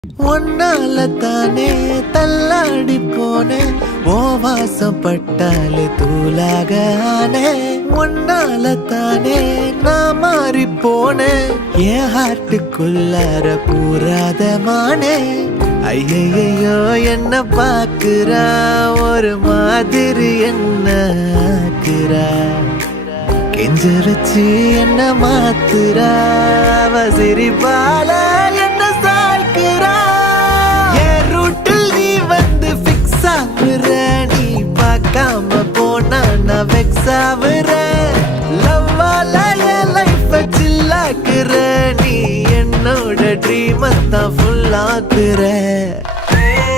ஒன்னால தானே தள்ளாடி போனேன் ஓ வாசம் பட்டாலே தூளாக ஆனே ஒன்னால தானே நான் மாறி போனேன் என் ஹார்ட்டுக்குள்ளார கூறாத மானே ஐயையோ என்ன பாக்குறா ஒரு மாதிரி என்ன ஆக்குறா கெஞ்ச வச்சு என்ன மாத்துறா அவ சிரிப்பால என்ன சாய்க்கிறா என் ரூட்டில் நீ வந்து ஃபிக்ஸ் ஆகுற நீ பார்க்காம போனா நான் வெக்ஸ் ஆகுற லவ்வால என் லைஃப் சில்லாக்குற நீ என்னோட ட்ரீம் தான் ஃபுல் ஆக்குற